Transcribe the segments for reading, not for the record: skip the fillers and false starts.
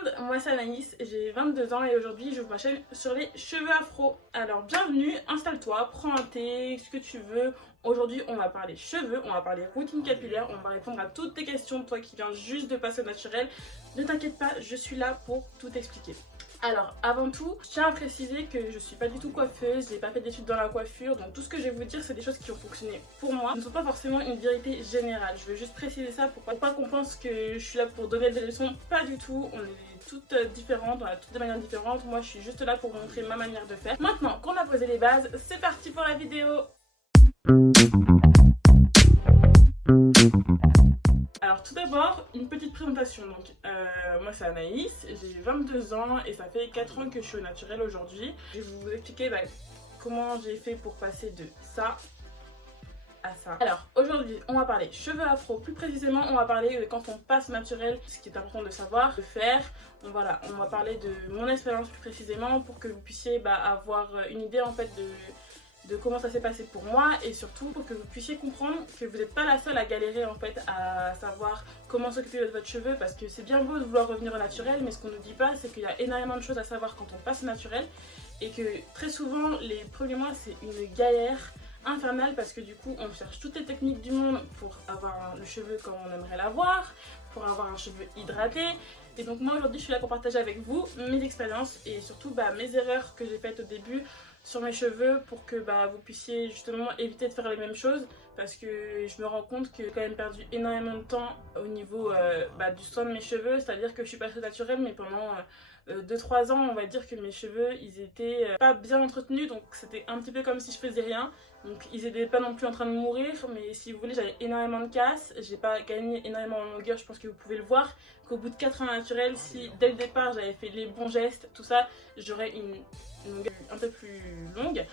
monde, moi c'est Anaïs, j'ai 22 ans et aujourd'hui j'ouvre ma chaîne sur les cheveux afro. Alors bienvenue, installe-toi, prends un thé, ce que tu veux. Aujourd'hui on va parler cheveux, on va parler routine capillaire, on va répondre à toutes tes questions, toi qui viens juste de passer au naturel. Ne t'inquiète pas, je suis là pour tout expliquer. Alors avant tout, je tiens à préciser que je suis pas du tout coiffeuse, j'ai pas fait d'études dans la coiffure, donc tout ce que je vais vous dire c'est des choses qui ont fonctionné pour moi, ne sont pas forcément une vérité générale. Je veux juste préciser ça pour pas qu'on pense que je suis là pour donner des leçons, pas du tout, on est toutes différentes, on a toutes des manières différentes, moi je suis juste là pour montrer ma manière de faire. Maintenant qu'on a posé les bases, c'est parti pour la vidéo. Alors tout d'abord, une petite présentation. Donc moi c'est Anaïs, j'ai 22 ans et ça fait 4 ans que je suis au naturel aujourd'hui. Je vais vous expliquer comment j'ai fait pour passer de ça à ça. Alors aujourd'hui on va parler cheveux afro, plus précisément on va parler de quand on passe naturel, ce qui est important de savoir, de faire. Donc voilà, on va parler de mon expérience plus précisément pour que vous puissiez avoir une idée en fait de comment ça s'est passé pour moi et surtout pour que vous puissiez comprendre que vous n'êtes pas la seule à galérer en fait à savoir comment s'occuper de votre cheveu, parce que c'est bien beau de vouloir revenir au naturel, mais ce qu'on ne dit pas c'est qu'il y a énormément de choses à savoir quand on passe au naturel et que très souvent les premiers mois c'est une galère infernale parce que du coup on cherche toutes les techniques du monde pour avoir le cheveu comme on aimerait l'avoir, pour avoir un cheveu hydraté. Et donc moi aujourd'hui je suis là pour partager avec vous mes expériences et surtout mes erreurs que j'ai faites au début sur mes cheveux pour que vous puissiez justement éviter de faire les mêmes choses, parce que je me rends compte que j'ai quand même perdu énormément de temps au niveau du soin de mes cheveux, c'est à dire que je suis passée naturelle mais pendant 2-3 ans on va dire que mes cheveux ils étaient pas bien entretenus, donc c'était un petit peu comme si je faisais rien, donc ils étaient pas non plus en train de mourir, mais si vous voulez j'avais énormément de casse, j'ai pas gagné énormément en longueur, je pense que vous pouvez le voir qu'au bout de 4 ans naturel, si dès le départ j'avais fait les bons gestes, tout ça, j'aurais une longueur un peu plus longue.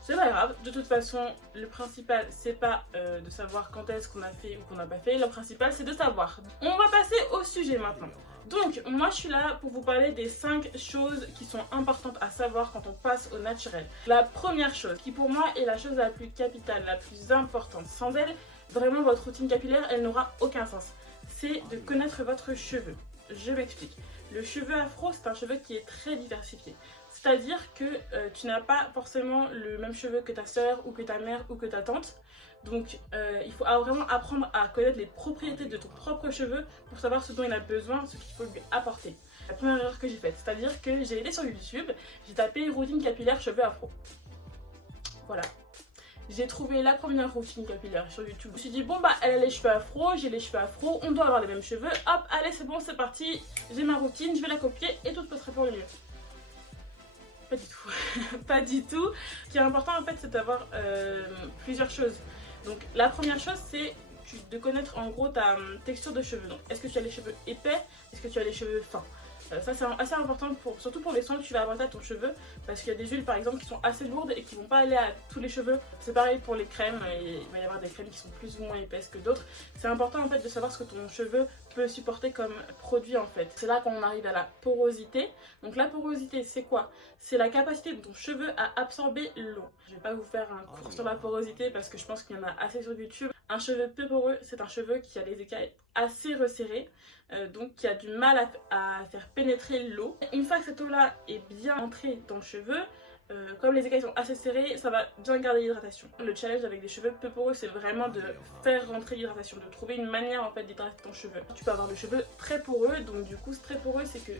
C'est pas grave, de toute façon le principal c'est pas de savoir quand est-ce qu'on a fait ou qu'on n'a pas fait, le principal c'est de savoir. On va passer au sujet maintenant. Donc moi je suis là pour vous parler des 5 choses qui sont importantes à savoir quand on passe au naturel. La première chose, qui pour moi est la chose la plus capitale, la plus importante, sans elle vraiment votre routine capillaire elle n'aura aucun sens, c'est de connaître votre cheveu. Je m'explique. Le cheveu afro c'est un cheveu qui est très diversifié. C'est-à-dire que tu n'as pas forcément le même cheveu que ta soeur ou que ta mère ou que ta tante. Donc il faut vraiment apprendre à connaître les propriétés de ton propre cheveu pour savoir ce dont il a besoin, ce qu'il faut lui apporter. La première erreur que j'ai faite, c'est-à-dire que j'ai été sur YouTube, j'ai tapé routine capillaire cheveux afro. Voilà. J'ai trouvé la première routine capillaire sur YouTube. Je me suis dit bon elle a les cheveux afro, j'ai les cheveux afro, on doit avoir les mêmes cheveux. Hop, allez c'est bon, c'est parti, j'ai ma routine, je vais la copier et tout se passera pour le mieux. Pas du tout, pas du tout. Ce qui est important en fait c'est d'avoir plusieurs choses. Donc la première chose c'est de connaître en gros ta texture de cheveux. Donc est-ce que tu as les cheveux épais, est-ce que tu as les cheveux fins. Ça c'est assez important surtout pour les soins que tu vas apporter à ton cheveu, parce qu'il y a des huiles par exemple qui sont assez lourdes et qui vont pas aller à tous les cheveux. C'est pareil pour les crèmes, il va y avoir des crèmes qui sont plus ou moins épaisses que d'autres. C'est important en fait de savoir ce que ton cheveu peut supporter comme produit en fait. C'est là qu'on arrive à la porosité. Donc la porosité c'est quoi? C'est la capacité de ton cheveu à absorber l'eau. Je vais pas vous faire un cours sur la porosité parce que je pense qu'il y en a assez sur YouTube. Un cheveu peu poreux c'est un cheveu qui a les écailles assez resserrées, donc qui a du mal à faire pénétrer l'eau. Une fois que cette eau là est bien entrée dans le cheveu, comme les écailles sont assez serrées, ça va bien garder l'hydratation. Le challenge avec des cheveux peu poreux c'est vraiment de faire rentrer l'hydratation, de trouver une manière en fait d'hydrater ton cheveu. Tu peux avoir le cheveu très poreux, donc du coup ce très poreux c'est que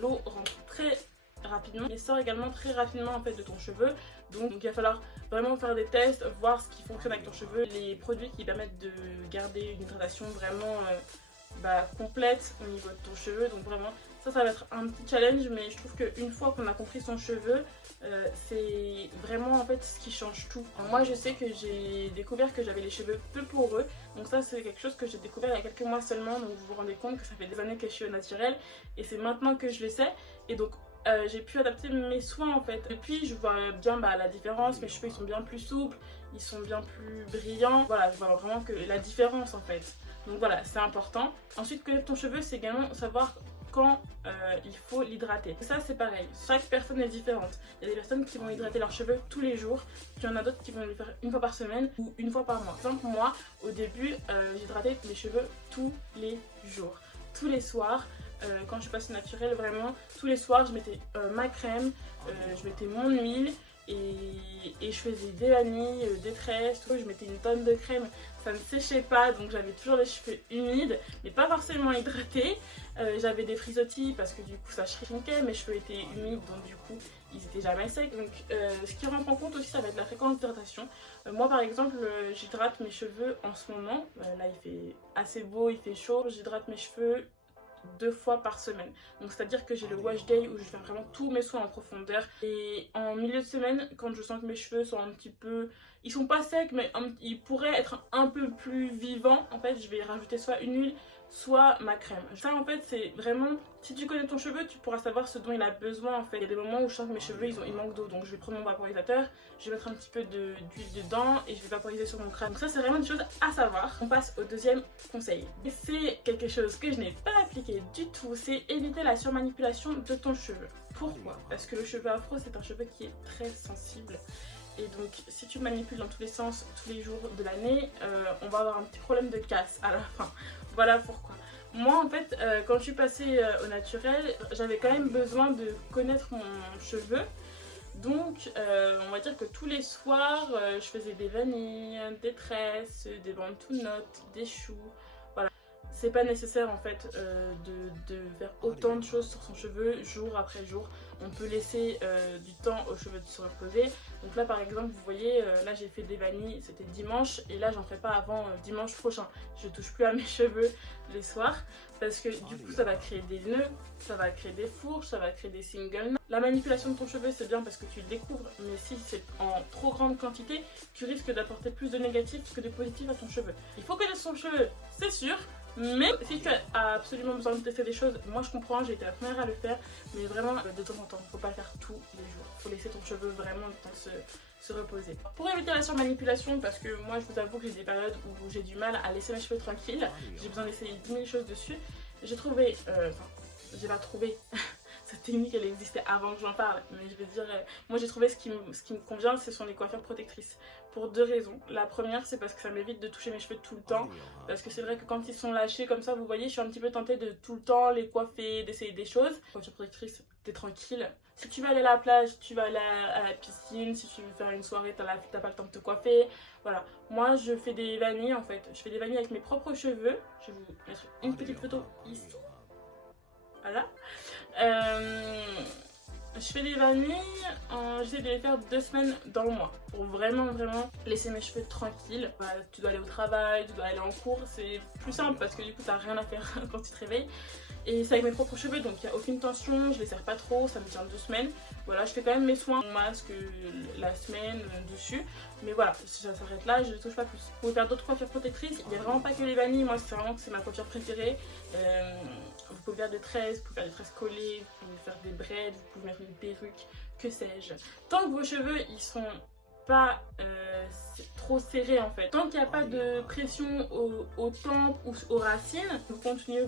l'eau rentre très rapidement et sort également très rapidement en fait de ton cheveu, donc il va falloir vraiment faire des tests, voir ce qui fonctionne avec ton cheveu, les produits qui permettent de garder une hydratation vraiment complète au niveau de ton cheveu. Donc vraiment ça va être un petit challenge, mais je trouve qu'une fois qu'on a compris son cheveu, c'est vraiment en fait ce qui change tout. Alors, moi je sais que j'ai découvert que j'avais les cheveux peu poreux, donc ça c'est quelque chose que j'ai découvert il y a quelques mois seulement, donc vous vous rendez compte que ça fait des années que je suis au naturel et c'est maintenant que je le sais. Et donc j'ai pu adapter mes soins en fait. Depuis je vois bien la différence, mes cheveux ils sont bien plus souples, ils sont bien plus brillants, voilà je vois vraiment que la différence en fait. Donc voilà, c'est important. Ensuite connaître ton cheveu c'est également savoir quand il faut l'hydrater. Ça c'est pareil, chaque personne est différente. Il y a des personnes qui vont hydrater leurs cheveux tous les jours, puis il y en a d'autres qui vont le faire une fois par semaine ou une fois par mois. Par exemple moi au début j'hydratais mes cheveux tous les jours, tous les soirs. quand je suis passée naturelle, vraiment, tous les soirs, je mettais ma crème, je mettais mon huile et je faisais des vanilles, des tresses, tout. Je mettais une tonne de crème, ça ne séchait pas, donc j'avais toujours les cheveux humides, mais pas forcément hydratés. J'avais des frisottis parce que du coup ça shrinkait, mes cheveux étaient humides, donc du coup ils étaient jamais secs. Donc ce qui rentre en compte aussi, ça va être la fréquence d'hydratation. Moi par exemple, j'hydrate mes cheveux en ce moment, là il fait assez beau, il fait chaud, j'hydrate mes cheveux 2 fois par semaine. Donc c'est à dire que j'ai le wash day où je fais vraiment tous mes soins en profondeur, et en milieu de semaine, quand je sens que mes cheveux sont un petit peu, ils sont pas secs mais ils pourraient être un peu plus vivants, en fait je vais rajouter soit une huile soit ma crème. Ça en fait c'est vraiment, si tu connais ton cheveu tu pourras savoir ce dont il a besoin en fait. Il y a des moments où je sens que mes cheveux ils manquent d'eau, donc je vais prendre mon vaporisateur, je vais mettre un petit peu d'huile dedans et je vais vaporiser sur mon crâne. Donc ça c'est vraiment une chose à savoir. On passe au deuxième conseil. Et c'est quelque chose que je n'ai pas appliqué du tout, c'est éviter la surmanipulation de ton cheveu. Pourquoi? Parce que le cheveu afro c'est un cheveu qui est très sensible. Et donc si tu manipules dans tous les sens tous les jours de l'année, on va avoir un petit problème de casse à la fin. Voilà pourquoi. Moi en fait, quand je suis passée au naturel, j'avais quand même besoin de connaître mon cheveu. Donc on va dire que tous les soirs, je faisais des vanilles, des tresses, des bandes to notes, des choux. Voilà. C'est pas nécessaire en fait de faire autant de choses sur son cheveu jour après jour. On peut laisser du temps aux cheveux de se reposer. Donc là par exemple vous voyez, là j'ai fait des vanilles, c'était dimanche, et là j'en ferai pas avant dimanche prochain. Je touche plus à mes cheveux les soirs parce que du coup ça va créer des nœuds, ça va créer des fourches, ça va créer des singles. La manipulation de ton cheveu c'est bien parce que tu le découvres, mais si c'est en trop grande quantité, tu risques d'apporter plus de négatif que de positif à ton cheveu. Il faut connaître son cheveu, c'est sûr. Mais si tu as absolument besoin de tester des choses, moi je comprends, j'ai été la première à le faire, mais vraiment de temps en temps, faut pas le faire tous les jours, faut laisser ton cheveu vraiment le temps se reposer. Pour éviter la surmanipulation, parce que moi je vous avoue que j'ai des périodes où j'ai du mal à laisser mes cheveux tranquilles, j'ai besoin d'essayer 10 000 choses dessus, j'ai trouvé, j'ai pas trouvé, cette technique elle existait avant que j'en parle, mais je vais dire, moi j'ai trouvé ce qui me convient, ce sont les coiffures protectrices. Pour 2 raisons. La première c'est parce que ça m'évite de toucher mes cheveux tout le temps, parce que c'est vrai que quand ils sont lâchés comme ça, vous voyez, je suis un petit peu tentée de tout le temps les coiffer, d'essayer des choses. Coiffure protectrice, t'es tranquille. Si tu vas aller à la plage, tu vas aller à la piscine, si tu veux faire une soirée, t'as pas le temps de te coiffer. Voilà, moi je fais des vanilles en fait, je fais des vanilles avec mes propres cheveux. Je vais vous mettre une petite photo ici. Voilà. Je fais des vanilles, j'essaie de les faire 2 semaines dans le mois pour vraiment laisser mes cheveux tranquilles. Tu dois aller au travail, tu dois aller en cours, c'est plus simple parce que du coup t'as rien à faire quand tu te réveilles. Et c'est avec mes propres cheveux, donc il n'y a aucune tension, je les serre pas trop, ça me tient 2 semaines. Voilà, je fais quand même mes soins, mon masque la semaine dessus, mais voilà, ça s'arrête là, je ne touche pas plus. Vous pouvez faire d'autres coiffures protectrices, il n'y a vraiment pas que les vanilles, moi c'est vraiment que c'est ma coiffure préférée. Vous pouvez faire des tresses, vous pouvez faire des tresses collées, vous pouvez faire des braids, vous pouvez mettre une perruque, que sais-je. Tant que vos cheveux ils sont pas trop serrés en fait, tant qu'il n'y a pas de pression aux tempes ou aux racines, vous continuez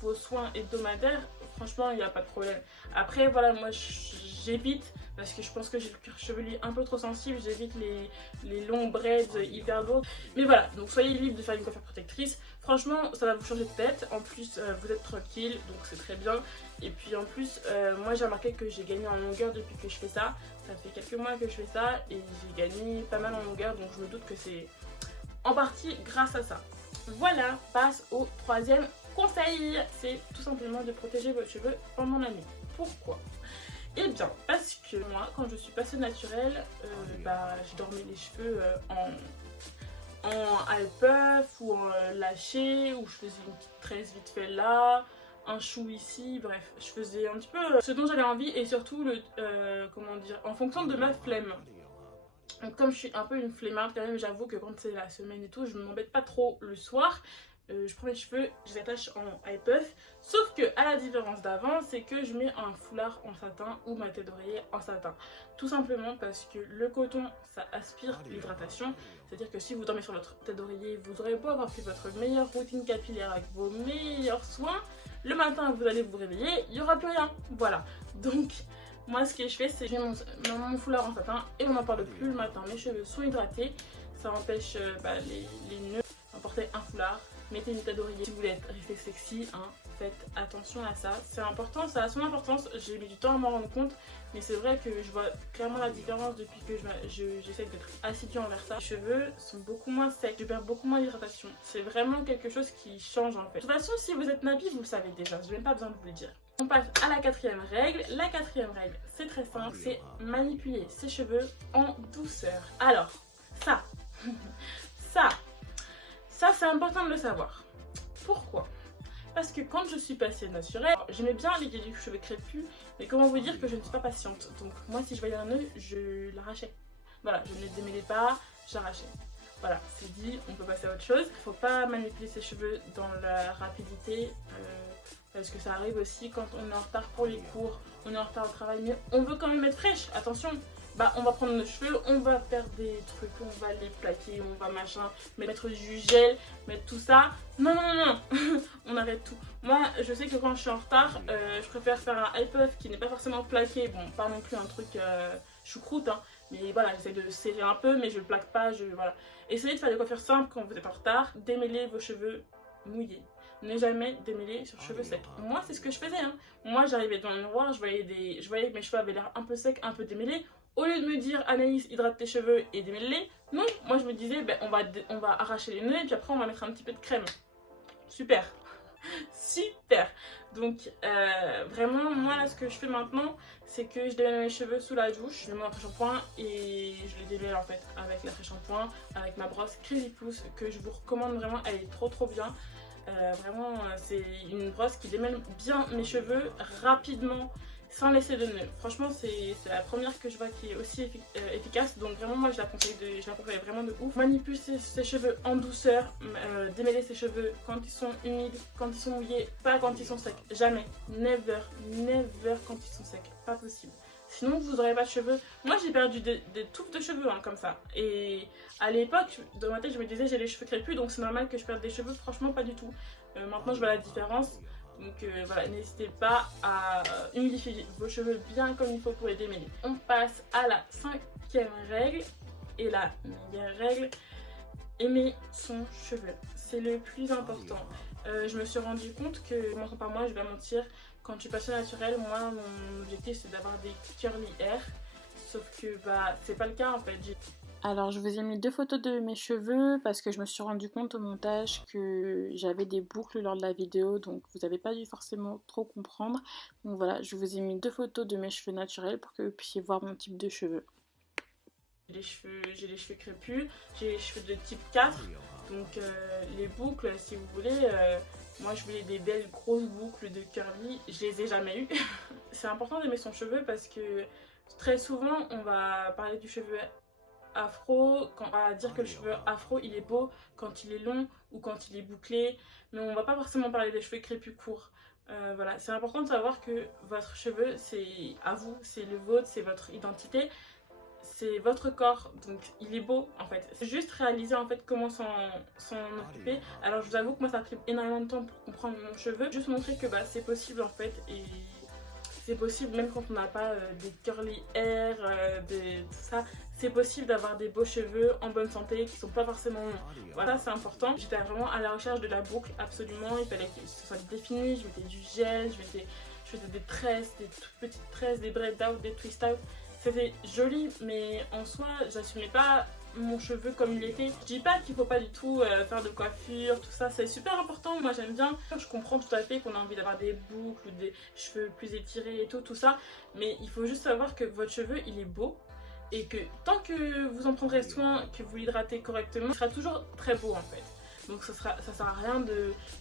vos soins hebdomadaires, franchement il n'y a pas de problème. Après voilà, moi j'évite, parce que je pense que j'ai le cuir chevelu un peu trop sensible, j'évite les longs braids hyper lourds. Mais voilà, donc soyez libre de faire une coiffure protectrice. Franchement, ça va vous changer de tête. En plus, vous êtes tranquille, donc c'est très bien. Et puis en plus, moi j'ai remarqué que j'ai gagné en longueur depuis que je fais ça. Ça fait quelques mois que je fais ça et j'ai gagné pas mal en longueur, donc je me doute que c'est en partie grâce à ça. Voilà, passe au 3e conseil. C'est tout simplement de protéger vos cheveux pendant l'année. Pourquoi ? Eh bien, parce que moi, quand je suis passée naturelle, je dormais les cheveux en half-puff ou en lâché, ou je faisais une petite tresse vite fait là, un chou ici, bref, je faisais un petit peu ce dont j'avais envie et surtout, comment dire, en fonction de ma flemme. Donc comme je suis un peu une flemmarde quand même, j'avoue que quand c'est la semaine et tout, je ne m'embête pas trop le soir. Je prends mes cheveux, je les attache en high puff, sauf que à la différence d'avant, c'est que je mets un foulard en satin ou ma tête d'oreiller en satin. Tout simplement parce que le coton, ça aspire l'hydratation, c'est-à-dire que si vous dormez sur votre tête d'oreiller, vous aurez beau avoir fait votre meilleure routine capillaire avec vos meilleurs soins, le matin vous allez vous réveiller, il n'y aura plus rien. Voilà, donc moi ce que je fais, c'est que je mets mon foulard en satin et on n'en parle plus le matin. Mes cheveux sont hydratés, ça empêche les nœuds. Porter un foulard, mettez une tête d'oreiller. Si vous voulez rester sexy, hein, faites attention à ça. C'est important, ça a son importance. J'ai mis du temps à m'en rendre compte, mais c'est vrai que je vois clairement la différence depuis que j'essaie d'être assidue envers ça. Les cheveux sont beaucoup moins secs, je perds beaucoup moins d'hydratation. C'est vraiment quelque chose qui change en fait. De toute façon, si vous êtes nabi, vous le savez déjà, je n'ai même pas besoin de vous le dire. On passe à la quatrième règle. La quatrième règle, c'est très simple, c'est manipuler ses cheveux en douceur. Alors, ça, ça c'est important de le savoir. Pourquoi? Parce que quand je suis passée naturelle, j'aimais bien l'idée du cheveu crépus, mais comment vous dire que je ne suis pas patiente. Donc moi, si je voyais un nœud, je l'arrachais. Voilà, je ne les démêlais pas, j'arrachais. Voilà, c'est dit, on peut passer à autre chose. Il ne faut pas manipuler ses cheveux dans la rapidité, parce que ça arrive aussi quand on est en retard pour les cours, on est en retard au travail, mais on veut quand même être fraîche, attention. Bah, on va prendre nos cheveux, on va faire des trucs, on va les plaquer, on va machin, mettre du gel, mettre tout ça. Non, non, non, non. On arrête tout. Moi, je sais que quand je suis en retard, je préfère faire un high puff qui n'est pas forcément plaqué. Bon, pas non plus un truc choucroute, hein. Mais voilà, j'essaie de serrer un peu, mais je ne plaque pas, voilà. Essayez de faire des coiffures simples quand vous êtes en retard. Démêlez vos cheveux mouillés. Ne jamais démêler sur cheveux secs. Moi, c'est ce que je faisais, hein. Moi, j'arrivais dans le miroir, je voyais que mes cheveux avaient l'air un peu secs, un peu démêlés. Au lieu de me dire Anaïs, hydrate tes cheveux et démêle-les, non, moi je me disais ben, on va arracher les nœuds et puis après on va mettre un petit peu de crème. Super. Super. Donc vraiment moi là ce que je fais maintenant c'est que je démêle mes cheveux sous la douche, je mets mon après-shampoing et je les démêle en fait avec l'après-shampoing, avec ma brosse Creepypousse que je vous recommande vraiment, elle est trop bien. Vraiment c'est une brosse qui démêle bien mes cheveux rapidement sans laisser de nœuds. Franchement c'est la première que je vois qui est aussi efficace, donc vraiment moi je la conseille vraiment de ouf. Manipuler ses cheveux en douceur, démêler ses cheveux quand ils sont humides, quand ils sont mouillés, pas quand ils sont secs, jamais, never quand ils sont secs, pas possible. Sinon vous n'aurez pas de cheveux. Moi j'ai perdu des touffes de cheveux hein, comme ça. Et à l'époque, dans ma tête je me disais j'ai les cheveux crépus donc c'est normal que je perde des cheveux. Franchement pas du tout. Maintenant je vois la différence. Donc voilà, n'hésitez pas à humidifier vos cheveux bien comme il faut pour les démêler. On passe à la cinquième règle. Et la meilleure règle, aimer son cheveu. C'est le plus important. Je me suis rendu compte que, mention par moi, je vais mentir, quand je suis passée naturelle, moi mon objectif c'est d'avoir des curly hair. Sauf que bah c'est pas le cas en fait. Alors je vous ai mis 2 photos de mes cheveux parce que je me suis rendu compte au montage que j'avais des boucles lors de la vidéo, donc vous n'avez pas dû forcément trop comprendre. Donc voilà, je vous ai mis 2 photos de mes cheveux naturels pour que vous puissiez voir mon type de cheveux. J'ai les cheveux crépus, j'ai les cheveux de type 4, donc les boucles si vous voulez, moi je voulais des belles grosses boucles de curly, je les ai jamais eues. C'est important d'aimer son cheveu parce que très souvent on va parler du cheveu afro, on va dire que le cheveu afro il est beau quand il est long ou quand il est bouclé, mais on va pas forcément parler des cheveux crépus courts. Voilà, c'est important de savoir que votre cheveu c'est à vous, c'est le vôtre, c'est votre identité, c'est votre corps, donc il est beau en fait. C'est juste réaliser en fait comment s'en occuper. Alors je vous avoue que moi ça a pris énormément de temps pour comprendre mon cheveu, juste montrer que bah, c'est possible en fait et c'est possible même quand on n'a pas des curly hair, tout ça. C'est possible d'avoir des beaux cheveux en bonne santé qui sont pas forcément longs. Voilà, c'est important. J'étais vraiment à la recherche de la boucle, absolument. Il fallait que ce soit défini. Je mettais du gel, je faisais des tresses, des toutes petites tresses, des braid out, des twist out. C'était joli, mais en soi, j'assumais pas mon cheveu comme il était. Je dis pas qu'il faut pas du tout faire de coiffure, tout ça, c'est super important. Moi j'aime bien. Je comprends tout à fait qu'on a envie d'avoir des boucles, des cheveux plus étirés et tout ça. Mais il faut juste savoir que votre cheveu, il est beau. Et que tant que vous en prendrez soin, que vous l'hydratez correctement, il sera toujours très beau en fait. Donc ça sert à rien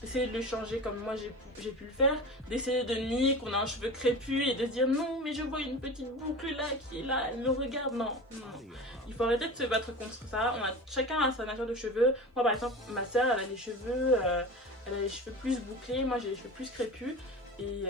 d'essayer de le changer comme moi j'ai pu le faire, d'essayer de nier qu'on a un cheveu crépus et de se dire non mais je vois une petite boucle là qui est là, elle me regarde. Non. Il faut arrêter de se battre contre ça. Chacun a sa nature de cheveux. Moi par exemple ma soeur elle a les cheveux plus bouclés, moi j'ai les cheveux plus crépus. Et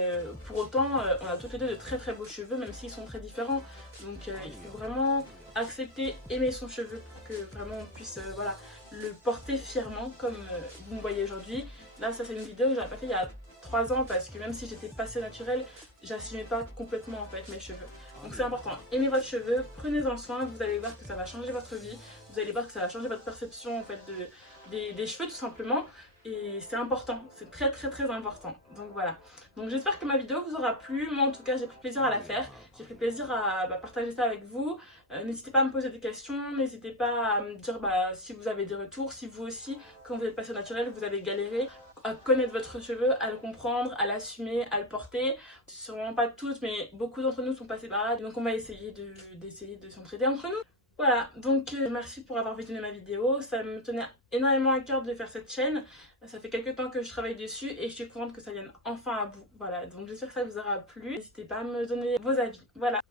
pour autant, on a toutes les deux de très beaux cheveux, même s'ils sont très différents. Donc il faut vraiment accepter, aimer son cheveu pour que vraiment on puisse voilà, le porter fièrement comme vous me voyez aujourd'hui. Là, ça c'est une vidéo que j'avais pas fait il y a 3 ans parce que même si j'étais passée naturelle, j'assumais pas complètement en fait mes cheveux. Donc c'est important, aimez votre cheveu, prenez-en soin, vous allez voir que ça va changer votre vie. Vous allez voir que ça va changer votre perception en fait des cheveux tout simplement. et c'est important, c'est très très très important. Donc voilà, donc j'espère que ma vidéo vous aura plu. Moi en tout cas j'ai pris plaisir à la faire, j'ai pris plaisir à partager ça avec vous. N'hésitez pas à me poser des questions, n'hésitez pas à me dire si vous avez des retours, si vous aussi quand vous êtes passé au naturel vous avez galéré à connaître votre cheveu, à le comprendre, à l'assumer, à le porter. Sûrement pas tous, mais beaucoup d'entre nous sont passés par là, donc on va essayer de s'entraider entre nous. Voilà, donc merci pour avoir visionné ma vidéo, ça me tenait énormément à cœur de faire cette chaîne, ça fait quelques temps que je travaille dessus et je suis contente que ça vienne enfin à bout. Voilà, donc j'espère que ça vous aura plu, n'hésitez pas à me donner vos avis. Voilà.